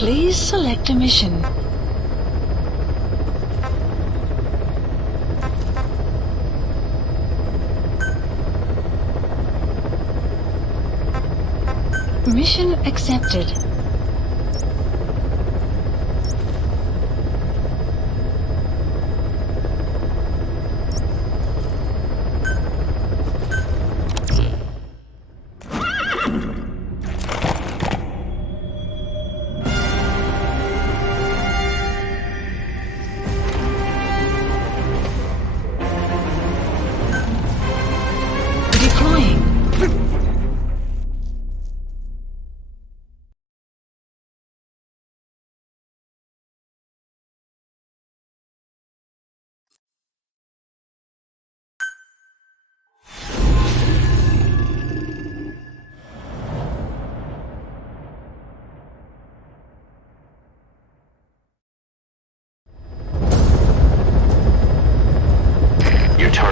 Please select a mission. Mission accepted.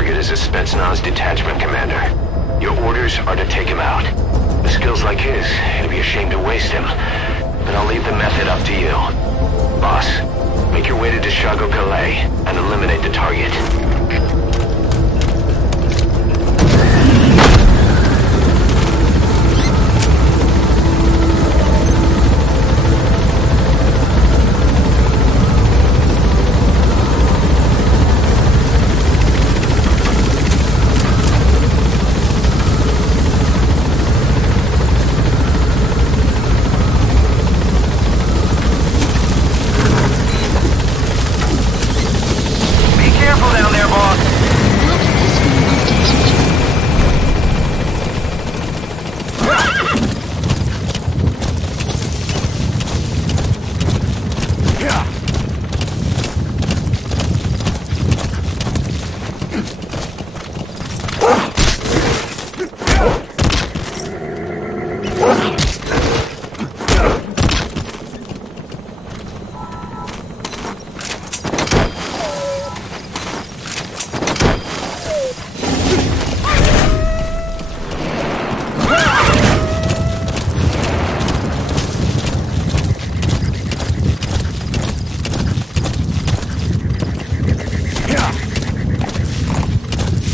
Is a Spetsnaz detachment commander. Your orders are to take him out. With skills like his, it'd be a shame to waste him. But I'll leave the method up to you. Boss, make your way to Deshago Calais and eliminate the target.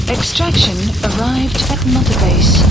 Extraction arrived at Mother Base.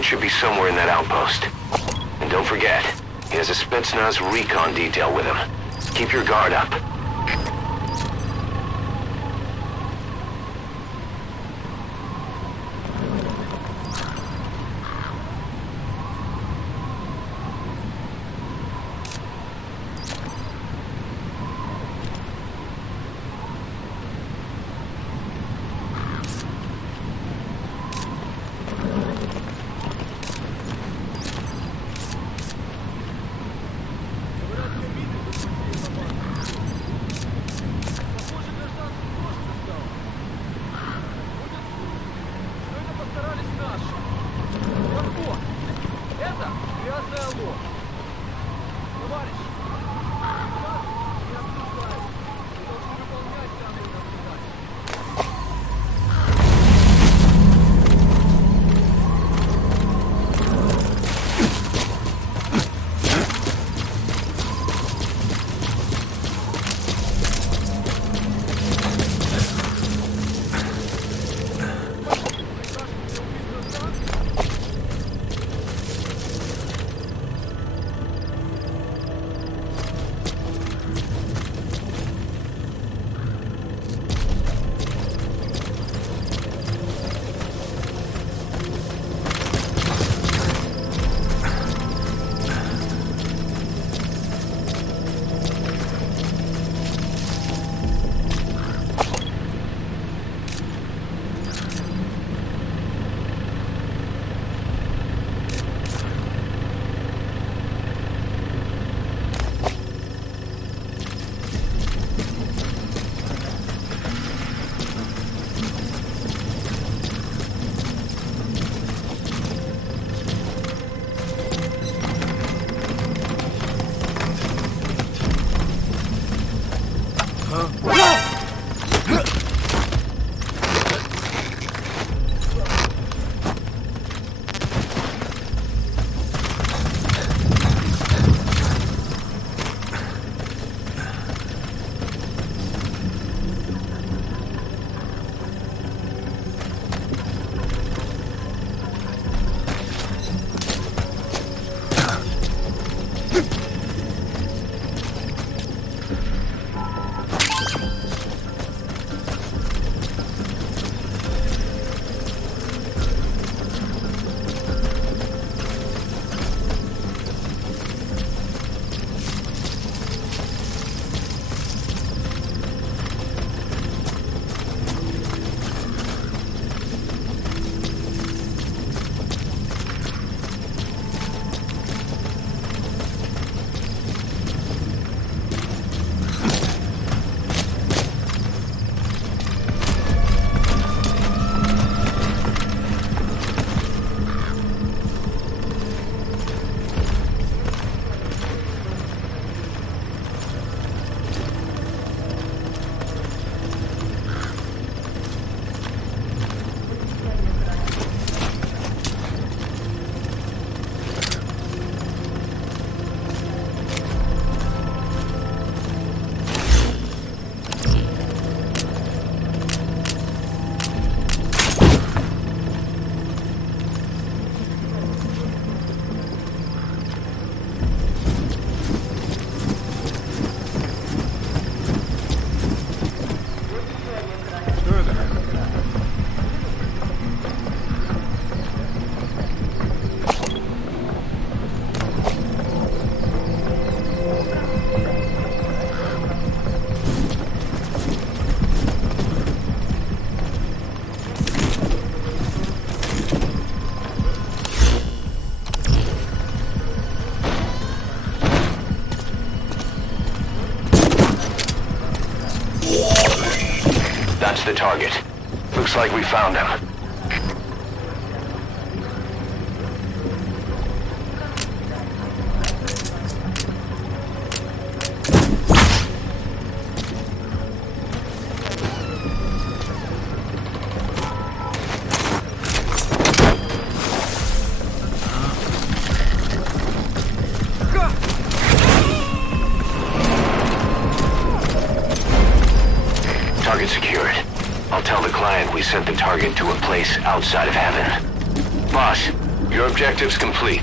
Should be somewhere in that outpost. And don't forget, he has a Spetsnaz recon detail with him. Keep your guard up. target. Looks like we found him. Target secured. I'll tell the client we sent the target to a place outside of heaven. Boss, your objective's complete.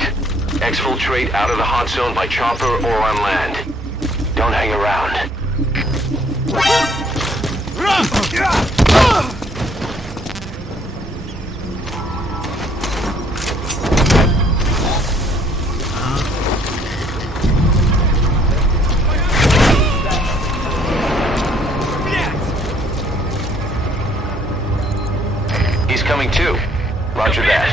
Exfiltrate out of the hot zone by chopper or on land. Don't hang around. He's coming too. Roger that.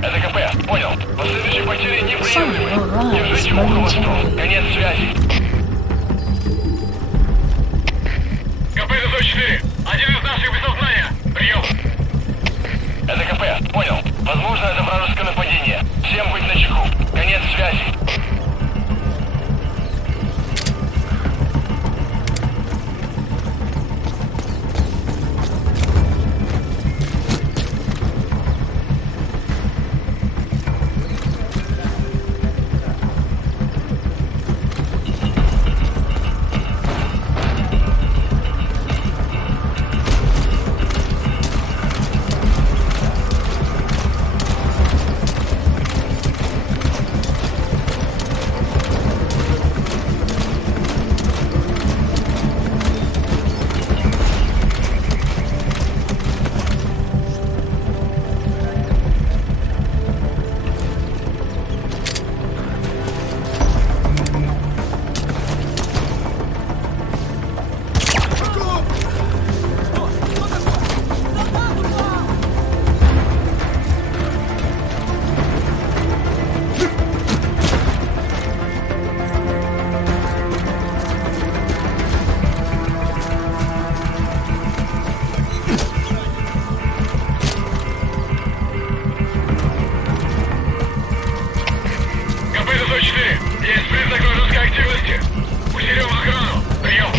Это КП, понял. Последующие потери Sorry, неприемлемы. all right, Держите ухо востро. Конец связи. КП-04. Один из наших без сознания. Прием. Это КП, понял. Возможно, это вражеское нападение. Всем быть начеку. Конец связи. Есть признак вражеской активности. Усилим охрану. Прием.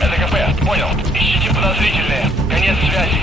Это КП. Понял. Ищите подозрительные. Конец связи.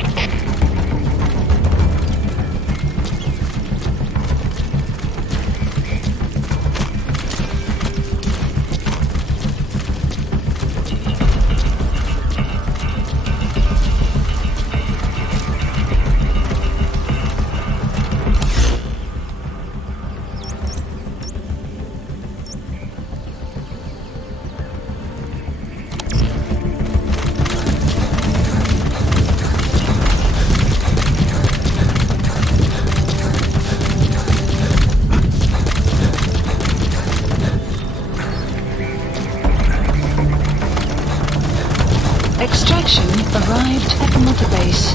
Extraction arrived at Mother Base.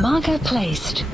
Marker placed.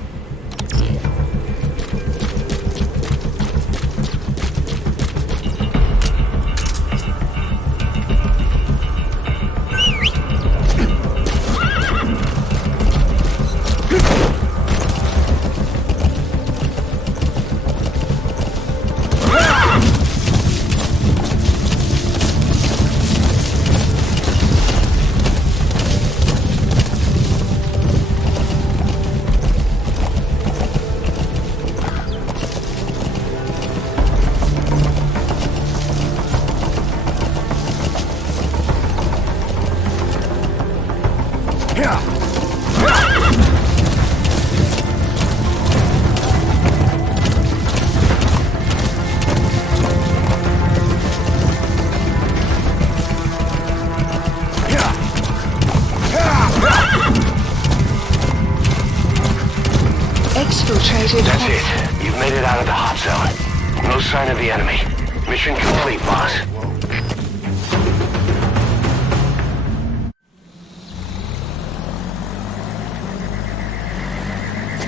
That's it. You've made it out of the hot zone. No sign of the enemy. Mission complete, boss.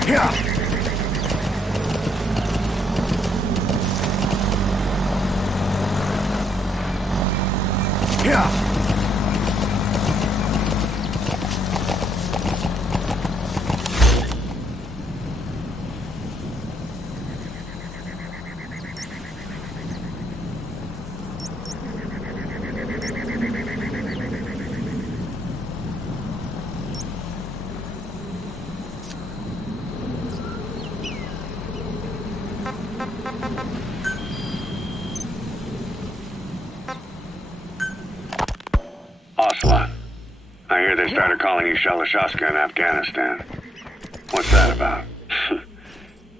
Yeah. Yeah. Ocelot, I hear they started calling you Shalashaska in Afghanistan. What's that about?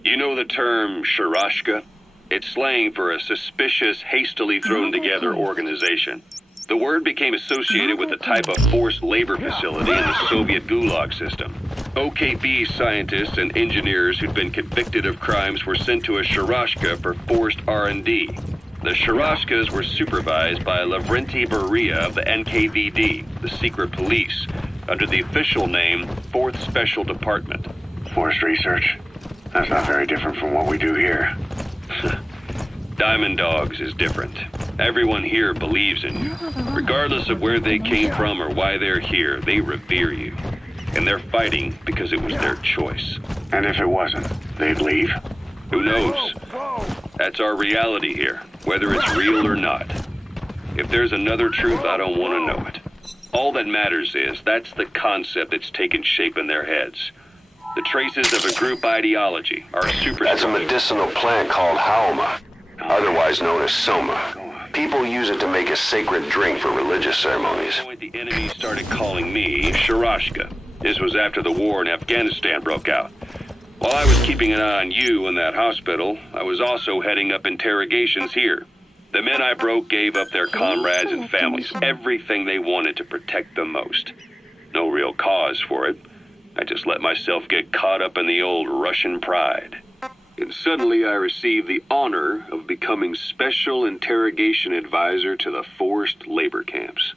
You know the term Sharashka? It's slang for a suspicious, hastily thrown together organization. The word became associated with a type of forced labor facility in the Soviet Gulag system. OKB scientists and engineers who'd been convicted of crimes were sent to a Sharashka for forced R&D. The Sharashkas were supervised by Lavrenti Beria of the NKVD, the secret police, under the official name 4th Special Department. Forced research? That's not very different from what we do here. Diamond Dogs is different. Everyone here believes in you. Regardless of where they came from or why they're here, they revere you. And they're fighting because it was their choice. And if it wasn't, they'd leave? Who knows? That's our reality here, whether it's real or not. If there's another truth, I don't want to know it. All that matters is that's the concept that's taken shape in their heads. The traces of a group ideology are super. That's a medicinal plant called haoma, otherwise known as soma. People use it to make a sacred drink for religious ceremonies. At one point, the enemy started calling me Sharashka. This was after the war in Afghanistan broke out. While I was keeping an eye on you in that hospital, I was also heading up interrogations here. The men I broke gave up their comrades and families, everything they wanted to protect them most. No real cause for it. I just let myself get caught up in the old Russian pride. And suddenly I received the honor of becoming Special Interrogation Advisor to the forced labor camps.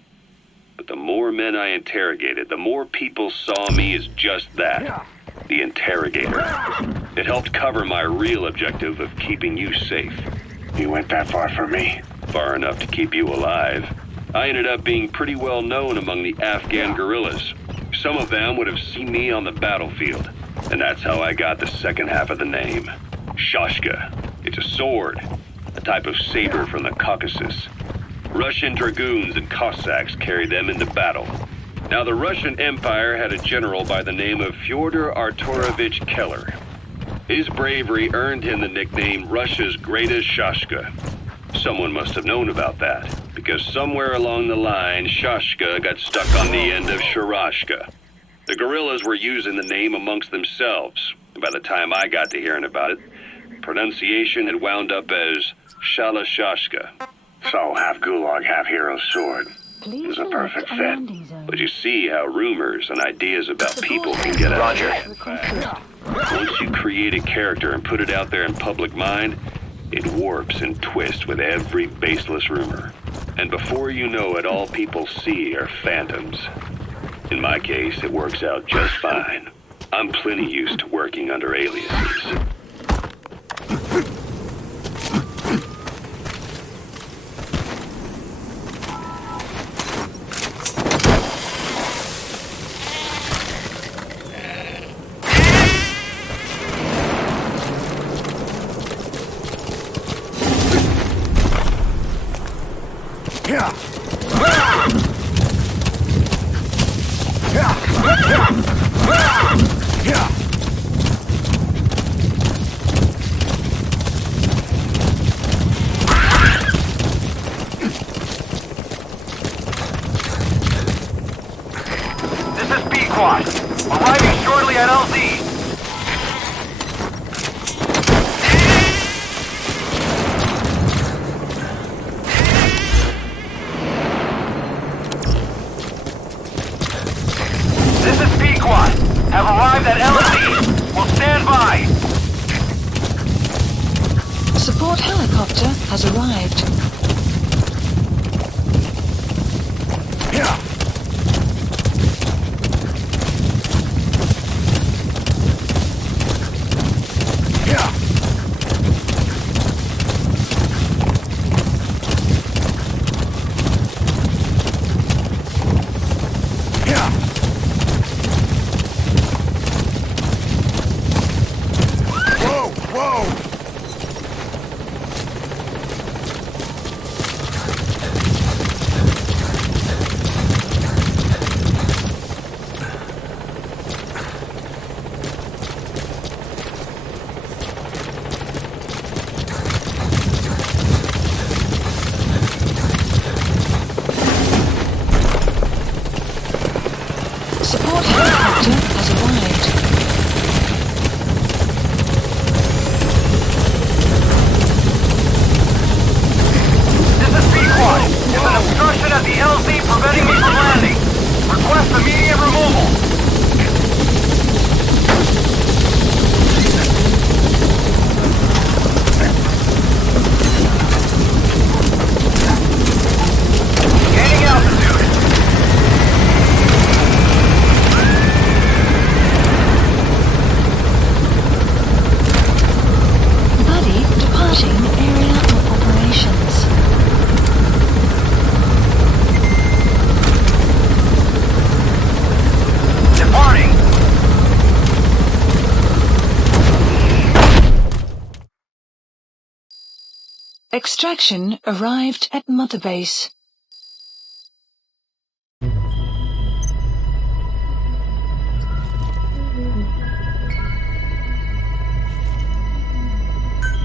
But the more men I interrogated, the more people saw me as just that, the interrogator. It helped cover my real objective of keeping you safe. You went that far for me? Far enough to keep you alive. I ended up being pretty well known among the Afghan guerrillas. Some of them would have seen me on the battlefield, and that's how I got the second half of the name. Shashka. It's a sword, a type of saber from the Caucasus. Russian dragoons and Cossacks carried them into battle. Now, the Russian Empire had a general by the name of Fyodor Arturovich Keller. His bravery earned him the nickname Russia's Greatest Shashka. Someone must have known about that, because somewhere along the line, Shashka got stuck on the end of Sharashka. The guerrillas were using the name amongst themselves. By the time I got to hearing about it, pronunciation had wound up as Shalashashka. So, half gulag, half hero sword. It was a perfect fit. But you see how rumors and ideas about people can get out of hand fast. Once you create a character and put it out there in public mind, it warps and twists with every baseless rumor. And before you know it, all people see are phantoms. In my case, it works out just fine. I'm plenty used to working under aliases. Arriving shortly at LZ. Support helicopter has arrived. Support helicopter has arrived. This is B-Quad. There's an obstruction at the LZ preventing me from landing. Request immediate removal. Gaining altitude. Buddy departing area of operations. Departing. Extraction arrived at Mother Base.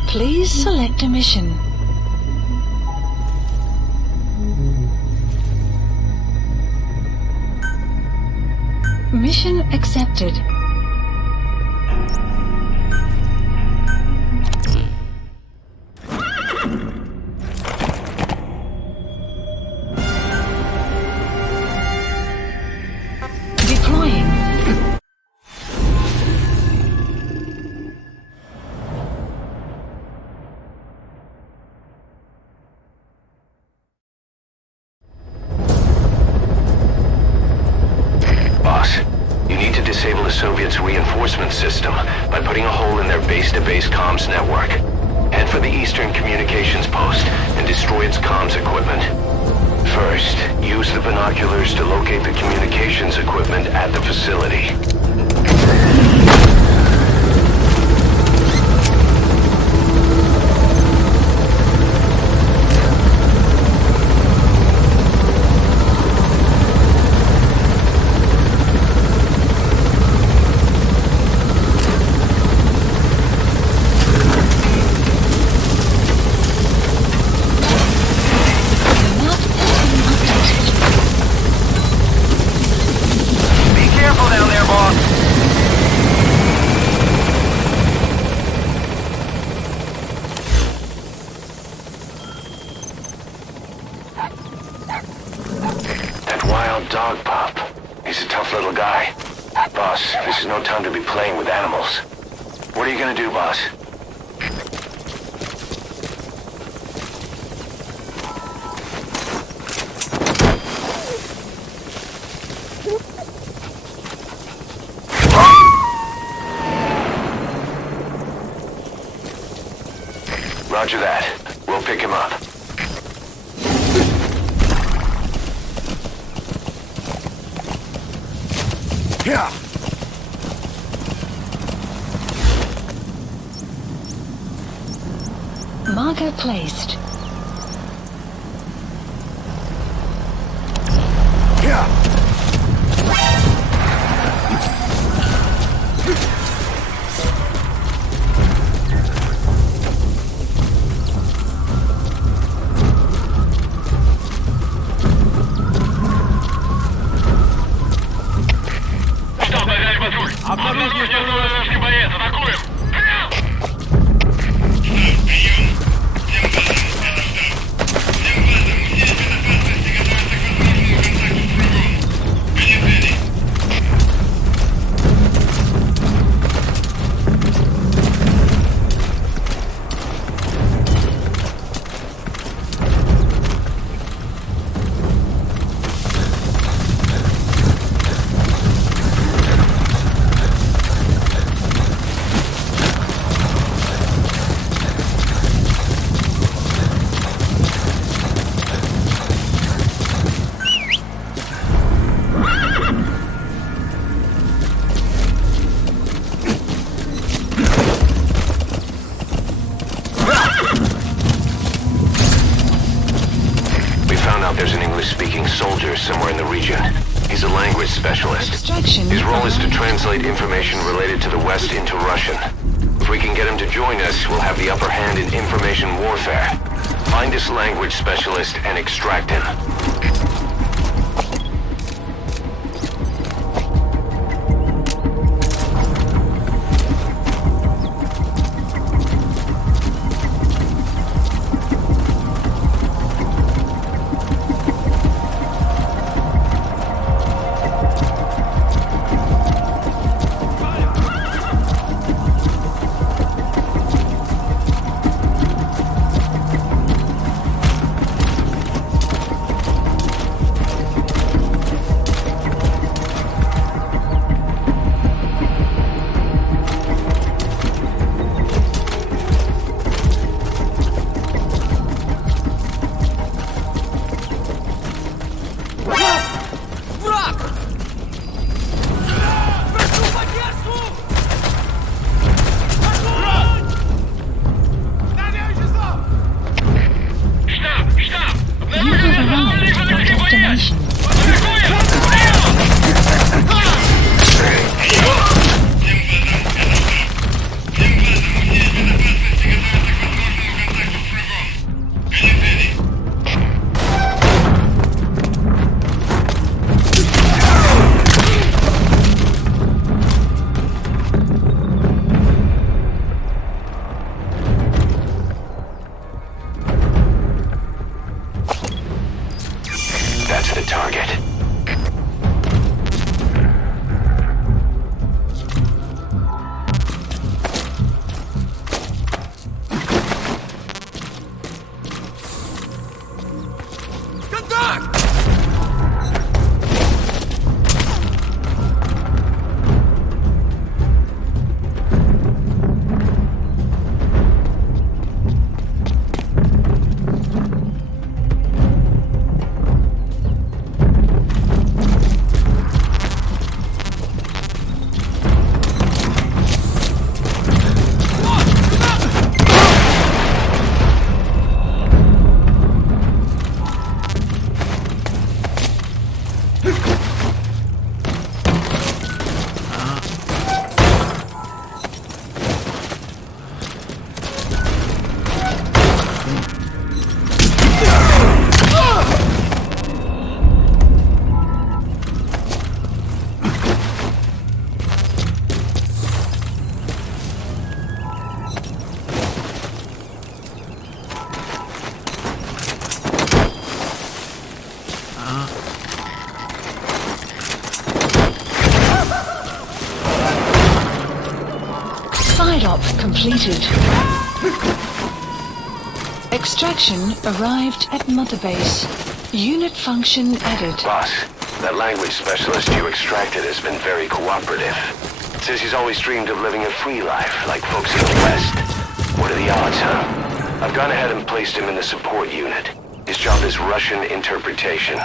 Please select a mission. Mission accepted. Deploying. Boss, you need to disable the Soviets' reinforcement system by putting a hole in their base-to-base comms network. Head for the Eastern Communications Post and destroy its comms equipment. First, use the binoculars to locate the communications equipment at the facility. Map has been updated. Be careful down there, boss. That wild dog pup. He's a tough little guy. Boss, this is no time to be playing with animals. What are you gonna do, boss? Roger that. We'll pick him up. Yeah. Marker placed. Yeah. Что, товарищ патруль? Обнаружили боец, атакуем! there's an English-speaking soldier somewhere in the region. He's a language specialist. Extraction. His role is to translate information related to the West into Russian. If we can get him to join us, we'll have the upper hand in information warfare. Find this language specialist and extract him. Completed. Extraction arrived at Mother Base. Unit function added. Boss, that language specialist you extracted has been very cooperative. Says he's always dreamed of living a free life like folks in the West. What are the odds, huh? I've gone ahead and placed him in the support unit. His job is Russian interpretation.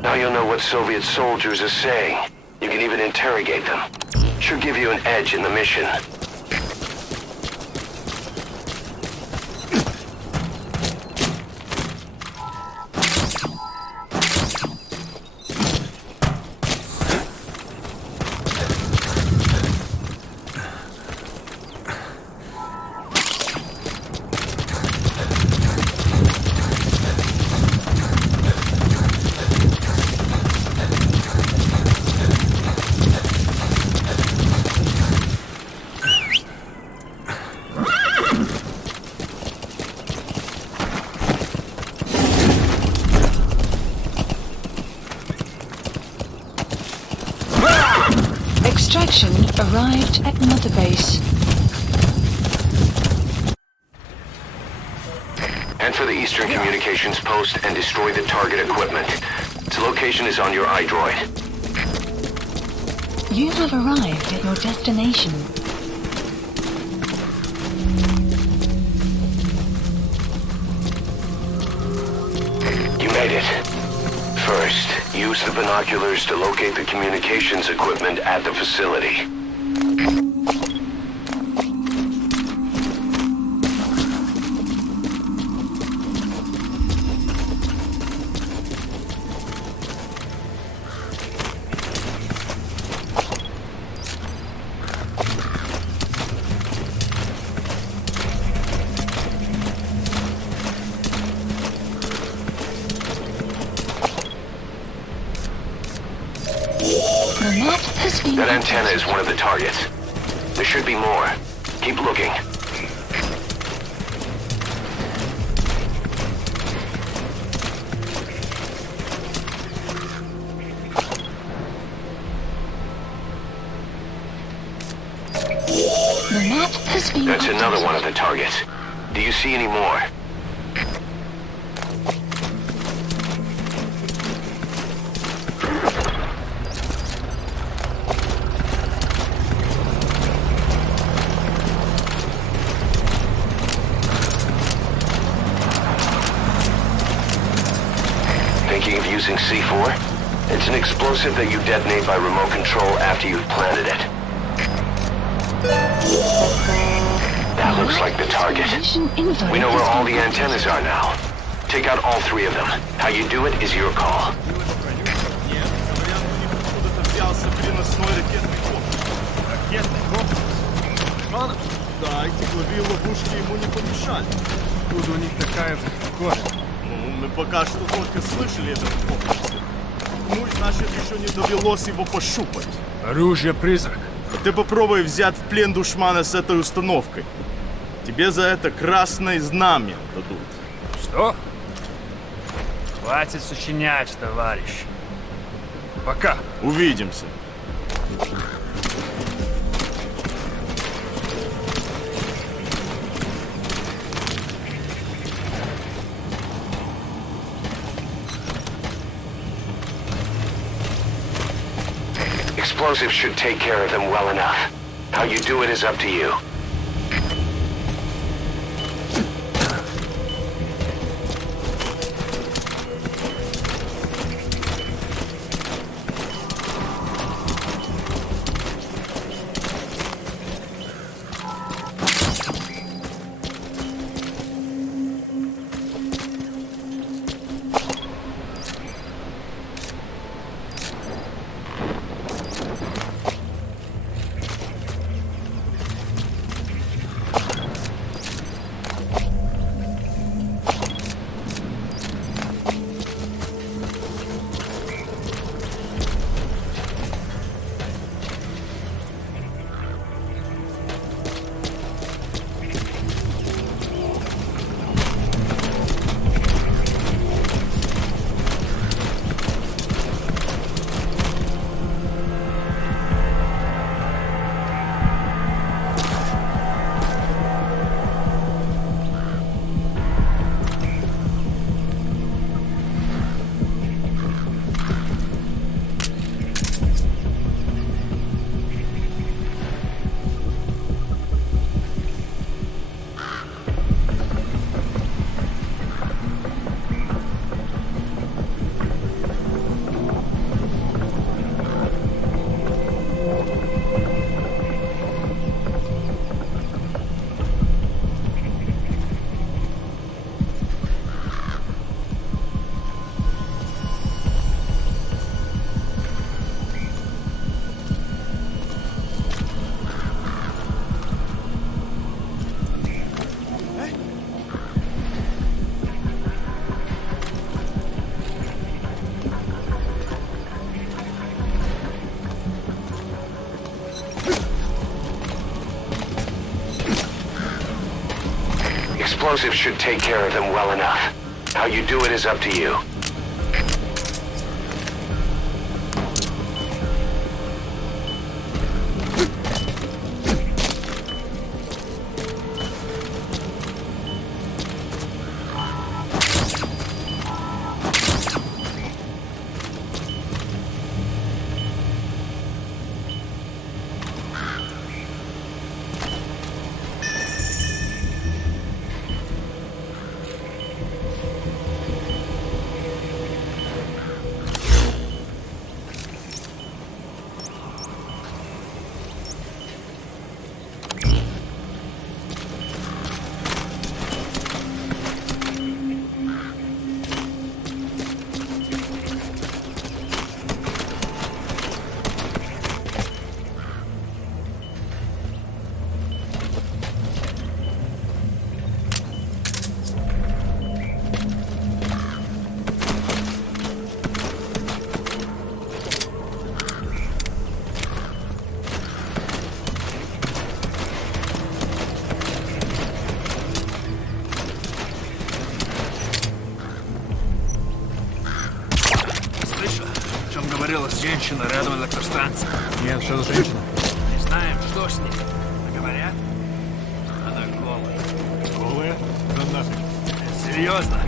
Now you'll know what Soviet soldiers are saying. You can even interrogate them. Should give you an edge in the mission. Extraction arrived at Mother Base. Head for the Eastern Communications Post and destroy the target equipment. Its location is on your iDroid. You have arrived at your destination. You made it. First, use the binoculars to locate the communications equipment at the facility. has been That antenna updated. is one of the targets. There should be more. Keep looking. The map has been That's updated. another one of the targets. Do you see any more? Thinking of using C4? It's an explosive that you detonate by remote control after you've planted it. That looks like the target. Position info We know where has all been the updated. antennas are now. Take out all three of them. How you do it is your call. Нет, вариант у них откуда-то взялся переносной ракетный комплекс. Ракетный комплекс? Шанов? Да, эти тепловые ловушки ему не помешали. Откуда у них такая кожа? Ну, мы пока что только слышали этот комплекс. Ну, значит, еще не довелось его пощупать. Оружие-призрак. Ты попробуй взять в плен душмана с этой установкой. Тебе за это красное знамя дадут. Что? Хватит сочинять, товарищ. Пока. Увидимся. Explosives should take care of them well enough. How you do it is up to you. Explosives should take care of them well enough. How you do it is up to you. Появилась женщина рядом с электростанцией. Нет, что за женщина? Не знаем, что с ней. Но говорят, она голая. Голая? Да нафиг. Серьезно?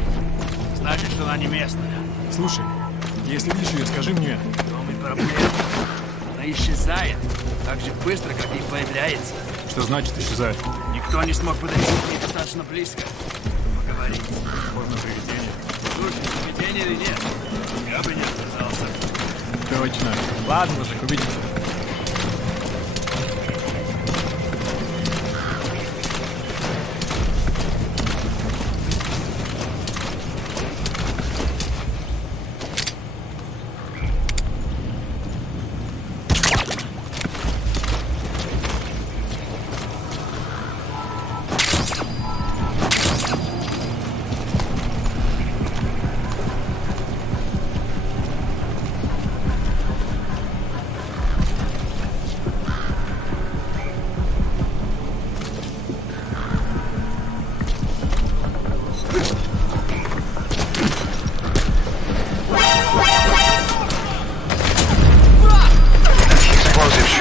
Значит, что она не местная. Слушай, если видишь ее, скажи мне. В том и проблема. Она исчезает так же быстро, как и появляется. Что значит исчезает? Никто не смог подойти к ней достаточно близко. Поговорить. Можно привидение. Слушай, привидение или нет? Я бы не отказался. Точно. Ладно, мужик, увидимся.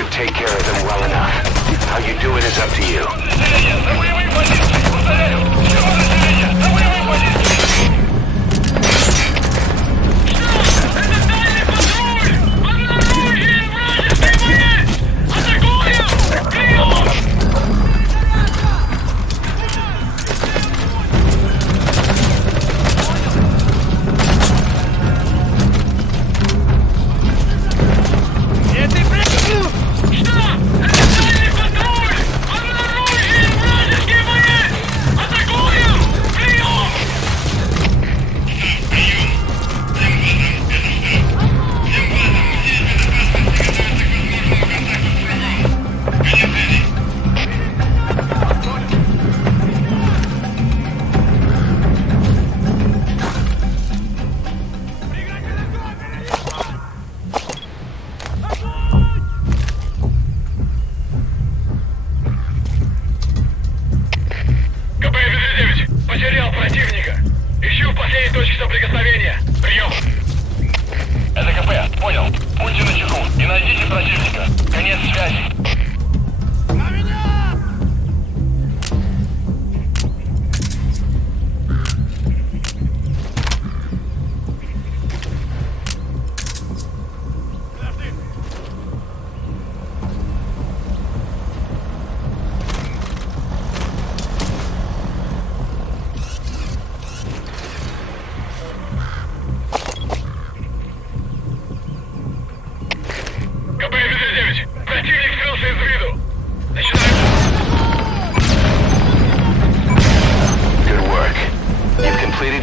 Take care of them well enough. How you do it is up to you.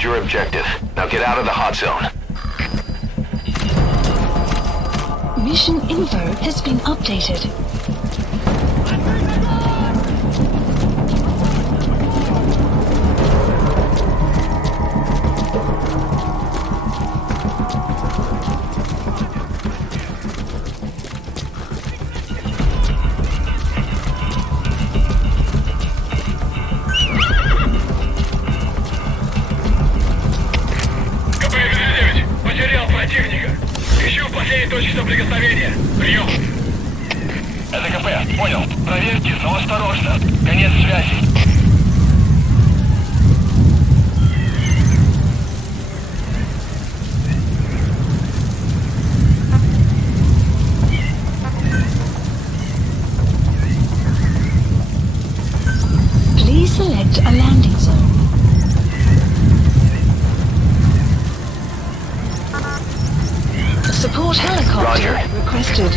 Your objective. Now get out of the hot zone. Mission info has been updated. Select a landing zone. Support helicopter Roger. requested.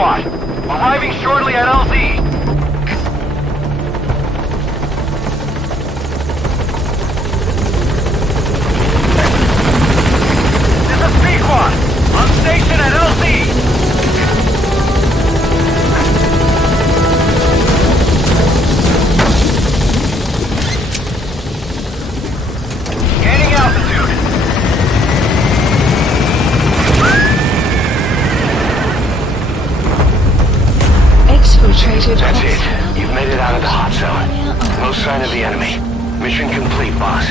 Squad. Arriving shortly at LZ. This is B Squad. On station at LZ. Gaining altitude. Exfiltrated. That's it. You've made it out of the hot zone. No sign of the enemy. Mission complete, boss.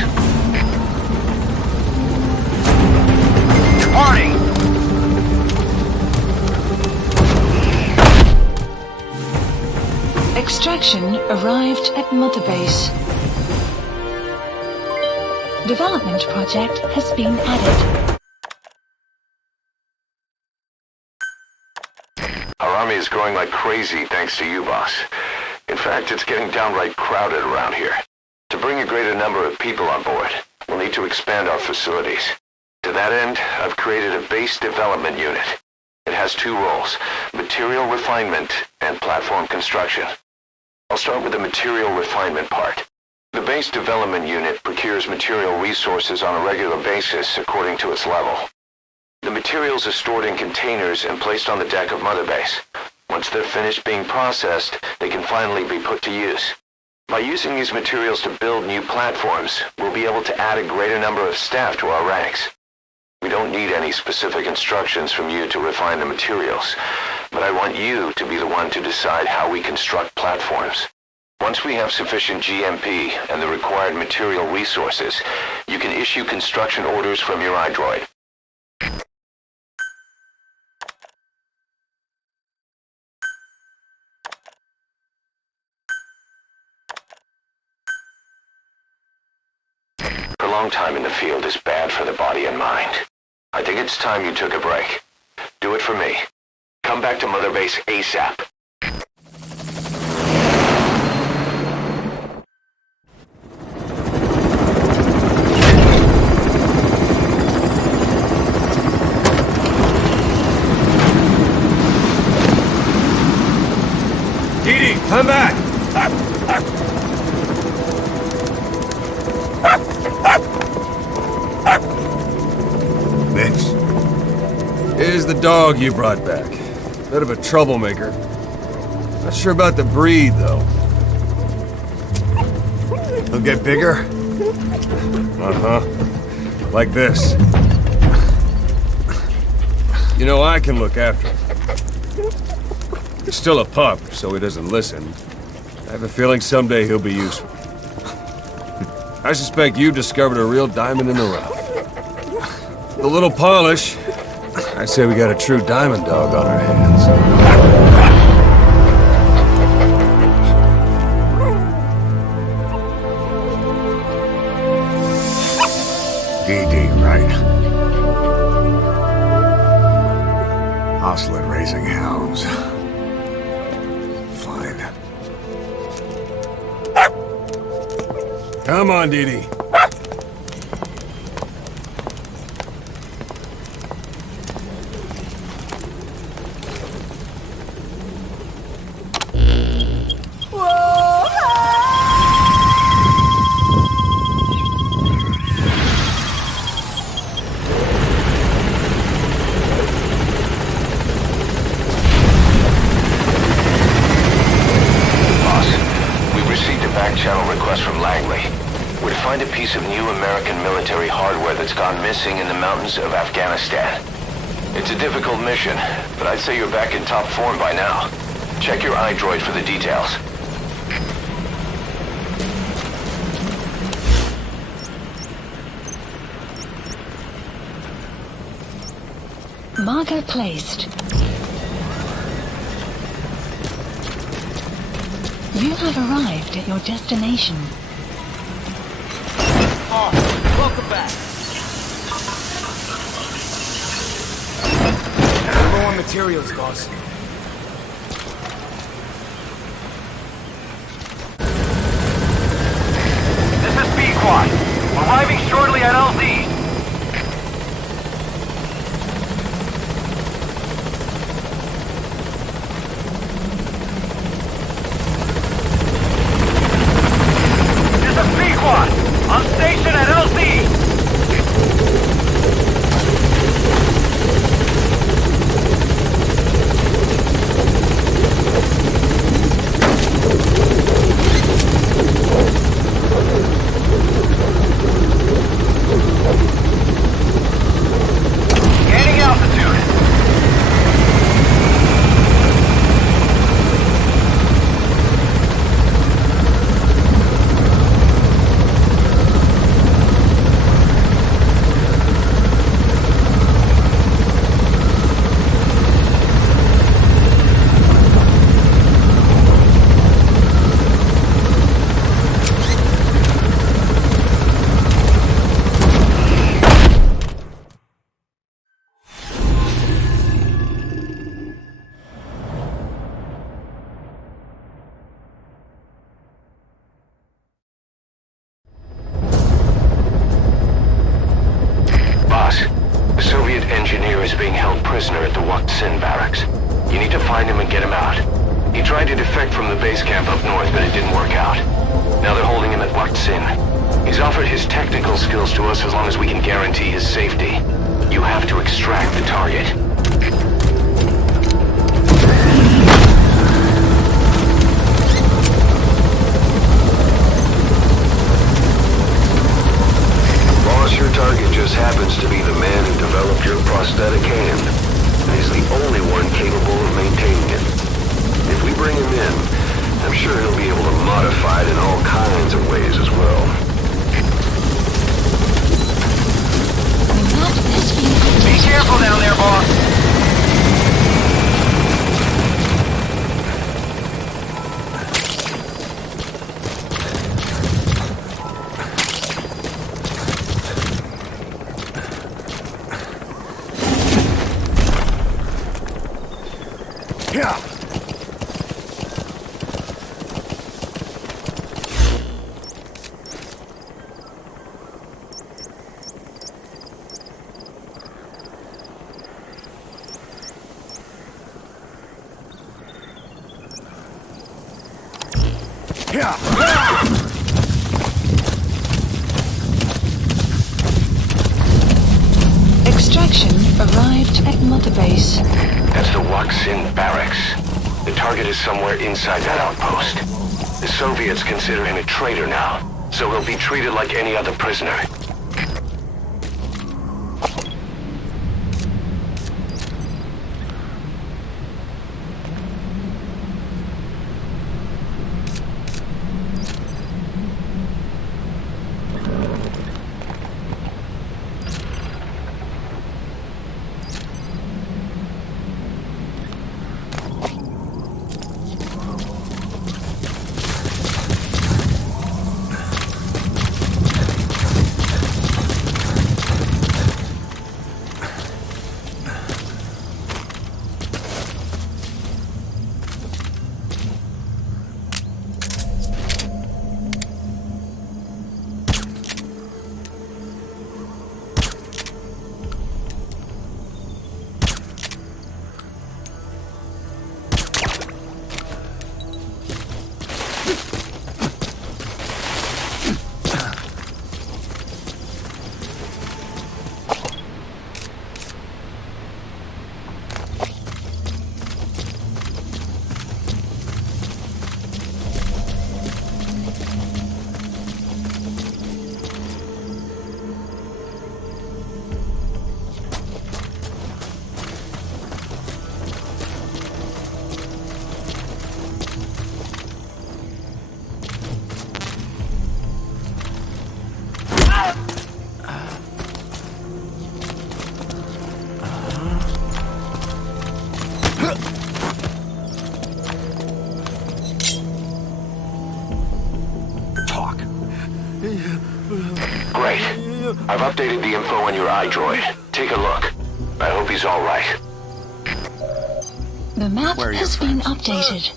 Departing! Extraction arrived at Mother Base. Development project has been added. Our army is growing like crazy thanks to you, boss. In fact, it's getting downright crowded around here. To bring a greater number of people on board, we'll need to expand our facilities. To that end, I've created a base development unit. It has two roles, material refinement and platform construction. I'll start with the material refinement part. The base development unit procures material resources on a regular basis according to its level. The materials are stored in containers and placed on the deck of Mother Base. Once they're finished being processed, they can finally be put to use. By using these materials to build new platforms, we'll be able to add a greater number of staff to our ranks. We don't need any specific instructions from you to refine the materials, but I want you to be the one to decide how we construct platforms. Once we have sufficient GMP and the required material resources, you can issue construction orders from your iDroid. Prolonged time in the field is bad for the body and mind. I think it's time you took a break. Do it for me. Come back to Mother Base ASAP. Didi, come back! Vince. Here's the dog you brought back. Bit of a troublemaker. Not sure about the breed, though. He'll get bigger? Uh-huh. Like this. You know, I can look after him. He's still a pup, so he doesn't listen. I have a feeling someday he'll be useful. I suspect you discovered a real diamond in the rough. With a little polish, I say we got a true diamond dog on our hands. DD, right? Hostile at raising hounds. Fine. Come on, Didi. Find a piece of new American military hardware that's gone missing in the mountains of Afghanistan. It's a difficult mission, but I'd say you're back in top form by now. Check your iDroid for the details. Marker placed. You have arrived at your destination. Oh, welcome back. Low on materials, boss. This is B-Quad. Arriving shortly at LZ. prisoner at the Wak Sin barracks. You need to find him and get him out. He tried to defect from the base camp up north, but it didn't work out. Now they're holding him at Wak Sin. He's offered his technical skills to us as long as we can guarantee his safety. You have to extract the target. Boss, your target just happens to be the man who developed your prosthetic hand. And he's the only one capable of maintaining it. If we bring him in, I'm sure he'll be able to modify it in all kinds of ways as well. Be careful down there, boss. Extraction arrived at Mother Base. That's the Wak Sin barracks. The target is somewhere inside that outpost. The Soviets consider him a traitor now, so he'll be treated like any other prisoner. Great. I've updated the info on your iDroid. Take a look. I hope he's all right. The map has been updated.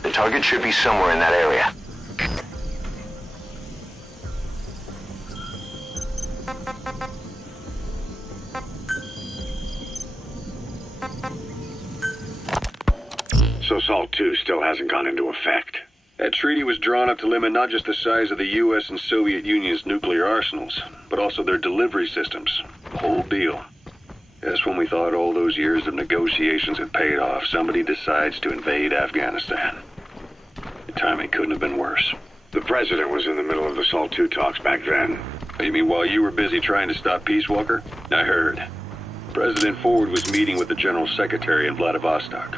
The target should be somewhere in that area. So SALT 2 still hasn't gone into effect. That treaty was drawn up to limit not just the size of the U.S. and Soviet Union's nuclear arsenals, but also their delivery systems. The whole deal. Just when we thought all those years of negotiations had paid off, somebody decides to invade Afghanistan. The timing couldn't have been worse. The president was in the middle of the SALT 2 talks back then. You mean while you were busy trying to stop Peace Walker? I heard. President Ford was meeting with the General Secretary in Vladivostok.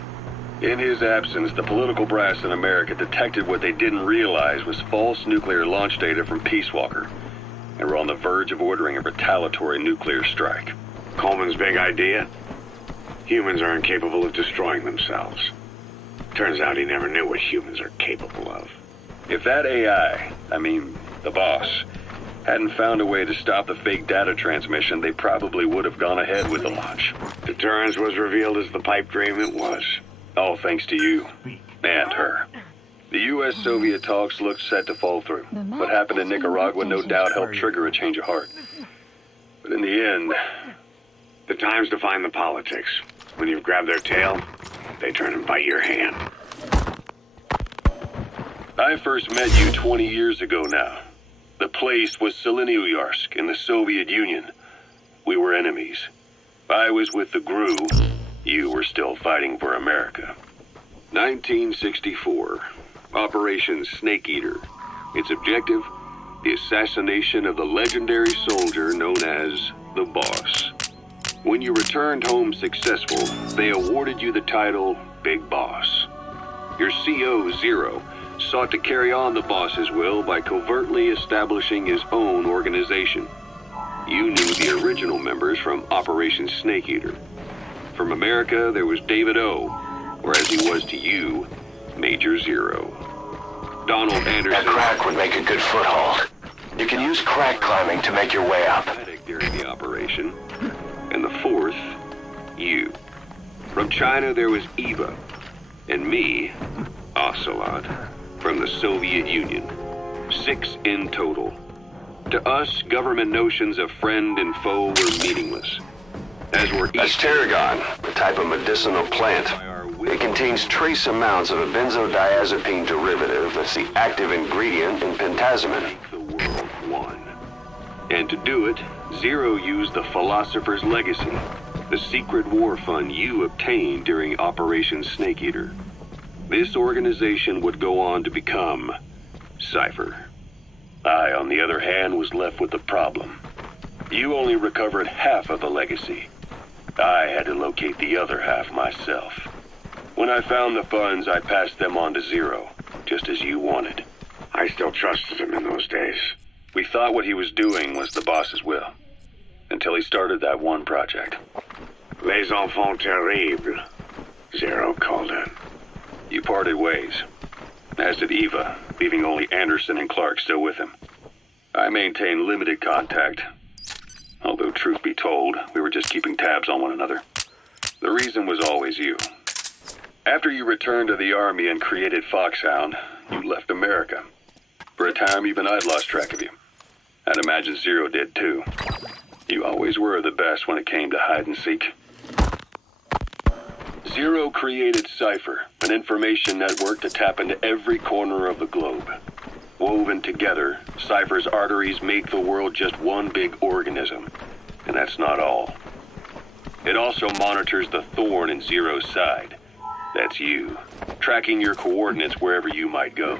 In his absence, the political brass in America detected what they didn't realize was false nuclear launch data from Peace Walker, and were on the verge of ordering a retaliatory nuclear strike. Coleman's big idea? Humans are incapable of destroying themselves. Turns out he never knew what humans are capable of. If that AI, the boss, hadn't found a way to stop the fake data transmission, they probably would have gone ahead with the launch. Deterrence was revealed as the pipe dream it was. All thanks to you. And her. The U.S.-Soviet talks looked set to fall through. What happened in Nicaragua no doubt helped trigger a change of heart. But in the end... The time's to find the politics. When you've grabbed their tail, they turn and bite your hand. I first met you 20 years ago now. The place was Selenouyarsk in the Soviet Union. We were enemies. I was with the GRU. You were still fighting for America. 1964. Operation Snake Eater. Its objective? The assassination of the legendary soldier known as the Boss. When you returned home successful, they awarded you the title Big Boss. Your CO, Zero, sought to carry on the boss's will by covertly establishing his own organization. You knew the original members from Operation Snake Eater. From America, there was David O, or as he was to you, Major Zero. Donald Anderson... That crack would make a good foothold. You can use crack climbing to make your way up. ...during the operation. And the fourth, you. From China, there was Eva. And me, Ocelot, from the Soviet Union. 6 in total. To us, government notions of friend and foe were meaningless. As were That's tarragon, a type of medicinal plant. It contains trace amounts of a benzodiazepine derivative that's the active ingredient in pentazimine. The world one. And to do it, Zero used the Philosopher's Legacy, the secret war fund you obtained during Operation Snake Eater. This organization would go on to become Cypher. I, on the other hand, was left with the problem. You only recovered half of the legacy. I had to locate the other half myself. When I found the funds, I passed them on to Zero, just as you wanted. I still trusted him in those days. We thought what he was doing was the boss's will, until he started that one project. Les enfants terribles, Zero called it. You parted ways, as did Eva, leaving only Anderson and Clark still with him. I maintained limited contact, although truth be told, we were just keeping tabs on one another. The reason was always you. After you returned to the Army and created Foxhound, you left America. For a time, even I'd lost track of you. I'd imagine Zero did too. You always were the best when it came to hide and seek. Zero created Cypher, an information network to tap into every corner of the globe. Woven together, Cypher's arteries make the world just one big organism. And that's not all. It also monitors the thorn in Zero's side. That's you, tracking your coordinates wherever you might go.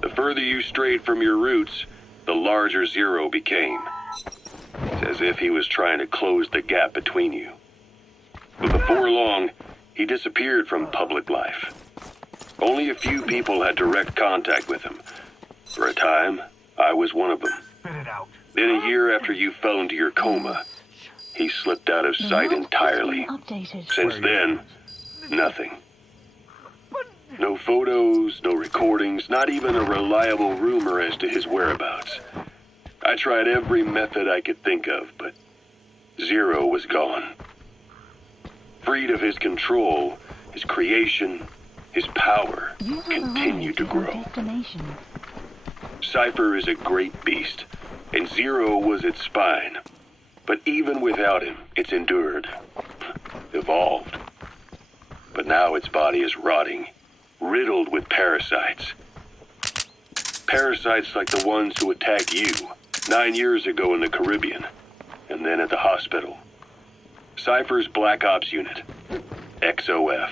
The further you strayed from your roots, the larger Zero became. It's as if he was trying to close the gap between you. But before long, he disappeared from public life. Only a few people had direct contact with him. For a time, I was one of them. Then a year after you fell into your coma, he slipped out of sight entirely. Since then, nothing. No photos, no recordings, not even a reliable rumor as to his whereabouts. I tried every method I could think of, but Zero was gone. Freed of his control, his creation, his power continued to grow. Cypher is a great beast, and Zero was its spine. But even without him, it's endured, evolved. But now its body is rotting, riddled with parasites. Parasites like the ones who attacked you 9 years ago in the Caribbean, and then at the hospital. Cypher's Black Ops Unit, XOF.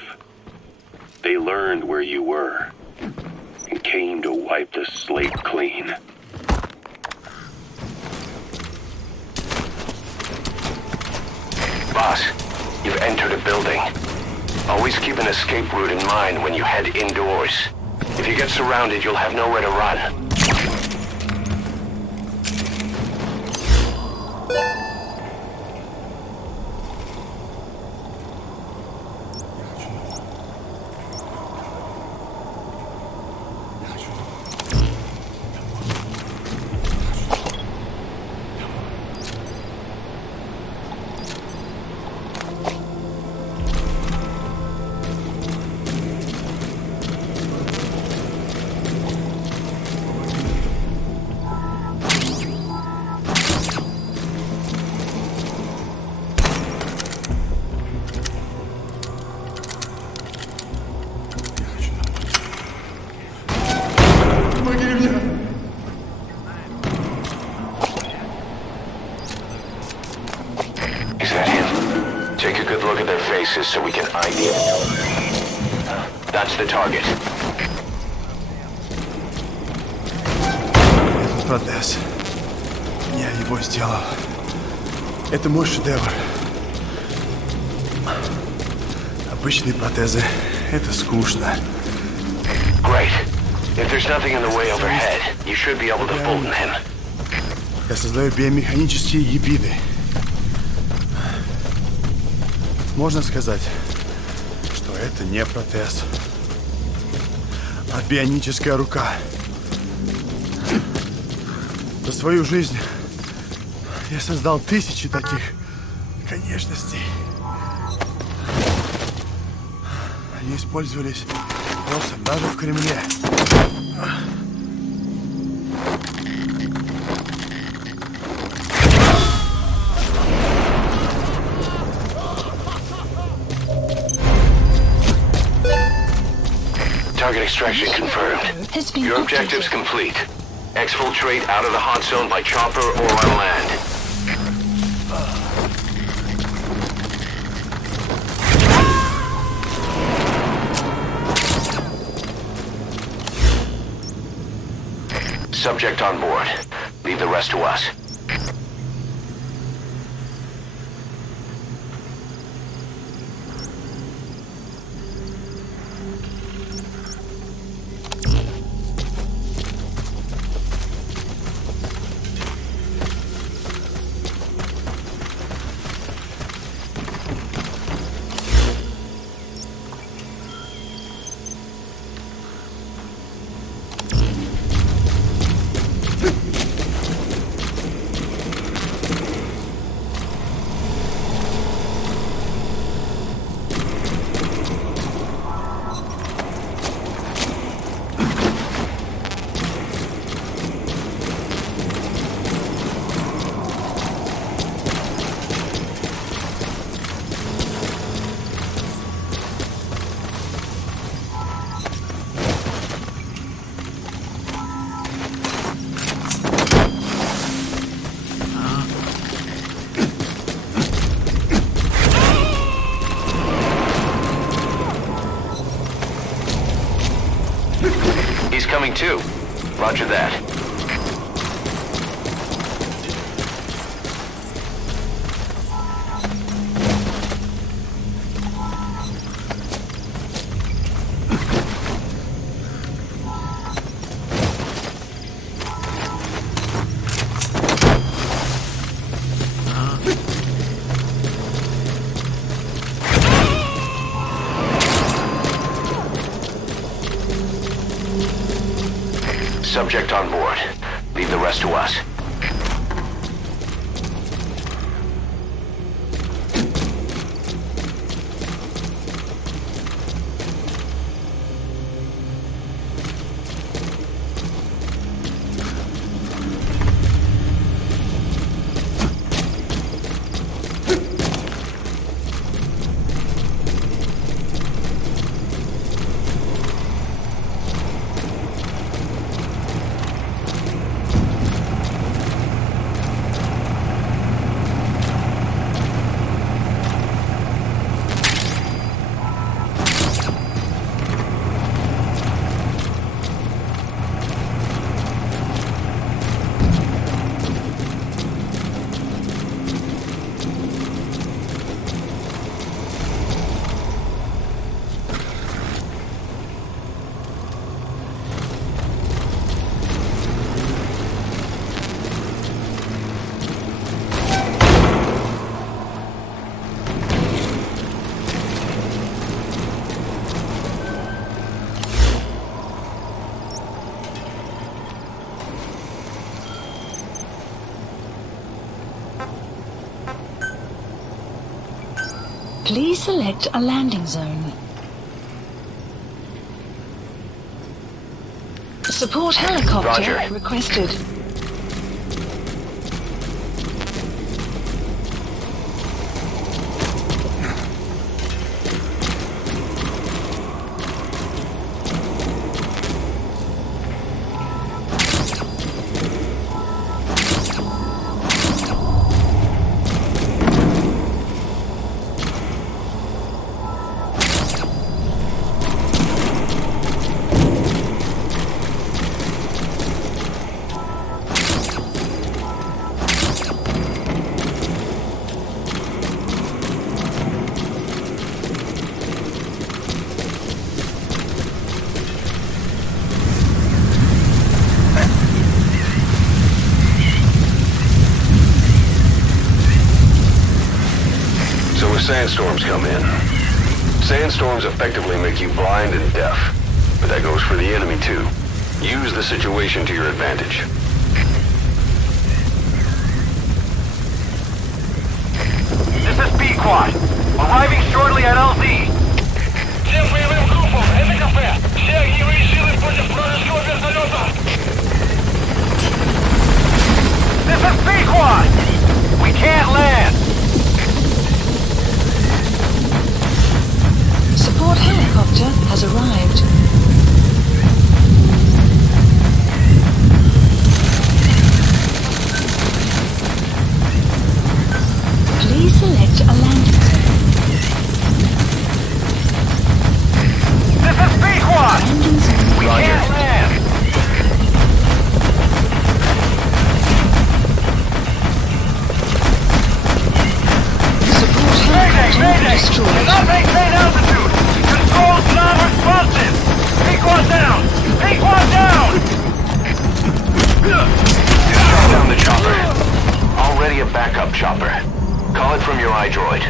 They learned where you were, and came to wipe the slate clean. Boss, you've entered a building. Always keep an escape route in mind when you head indoors. If you get surrounded, you'll have nowhere to run. So we can ID it. That's the target. Протез. Я его сделал. Это мой шедевр. Обычные протезы — это скучно. Great. If there's nothing in the way overhead, you should be able to bolt him. Я создаю биомеханические гибриды. Можно сказать, что это не протез, а бионическая рука. За свою жизнь я создал тысячи таких конечностей. Они использовались просто даже в Кремле. Target extraction confirmed. Your objective's complete. Exfiltrate out of the hot zone by chopper or on land. Subject on board. Leave the rest to us. Coming too. Roger that. Subject on board. Leave the rest to us. Please select a landing zone. Support helicopter Roger. requested. Sandstorms come in. Sandstorms effectively make you blind and deaf, but that goes for the enemy too. Use the situation to your advantage. This is B-Quad. Arriving shortly at LZ. Всем боевым группам, это кафе. Все огневые силы против вражеского вертолета. This is B-Quad. We can't land. Support helicopter has arrived. Please select a landing zone. This is B-Quad. Landing zone. We can't land. Support helicopter destroyed. Not maintain altitude. Controls non-responsive. B-Quad down. B-Quad down. Shut down the chopper. Already a backup chopper. Call it from your iDroid.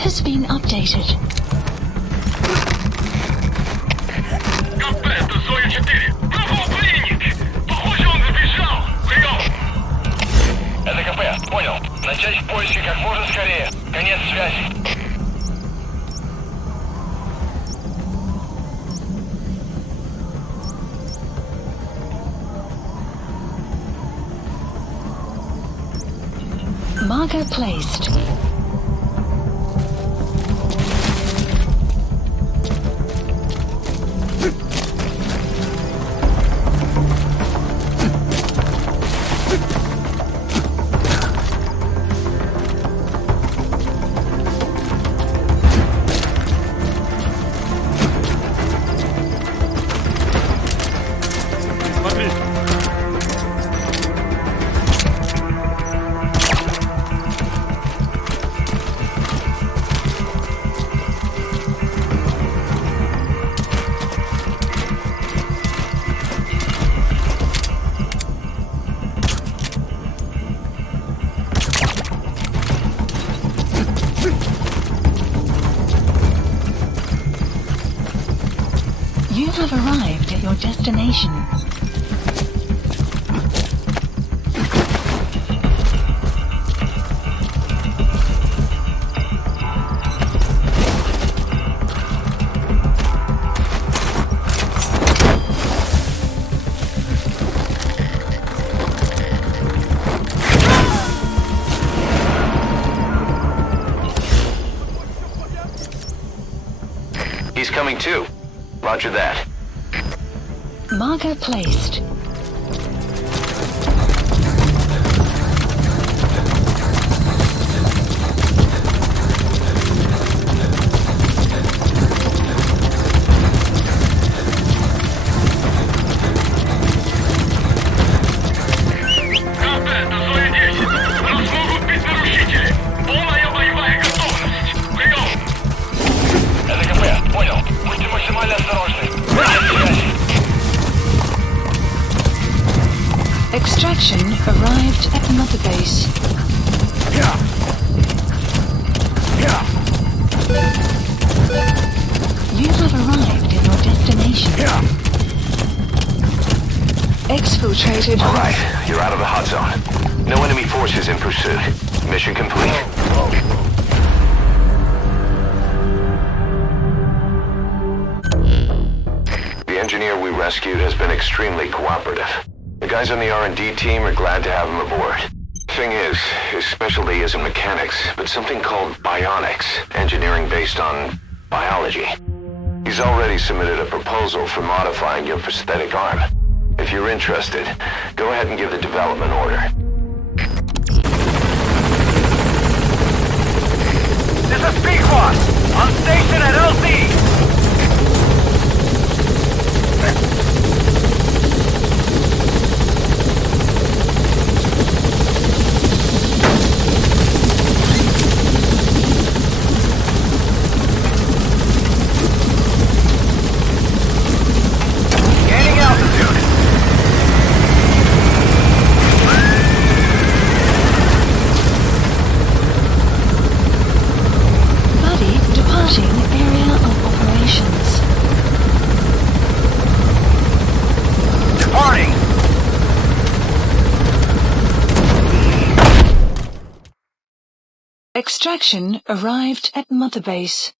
Has been updated. КП, это Зоя 4. Напал пленник. Похоже, он сбежал. Прием. Это КП, понял. Начать поиски как можно скорее. Конец связи. Marker placed. You have arrived at your destination. He's coming too. Roger that. Marker placed. Extraction arrived at Mother Base. You have arrived at your destination. Exfiltrated. All right, you're out of the hot zone. No enemy forces in pursuit. Mission complete. The engineer we rescued has been extremely cooperative. The guys on the R&D team are glad to have him aboard. Thing is, his specialty isn't mechanics, but something called bionics, engineering based on biology. He's already submitted a proposal for modifying your prosthetic arm. If you're interested, go ahead and give the development order. This is Pequod, on station at LC. Extraction arrived at Mother Base.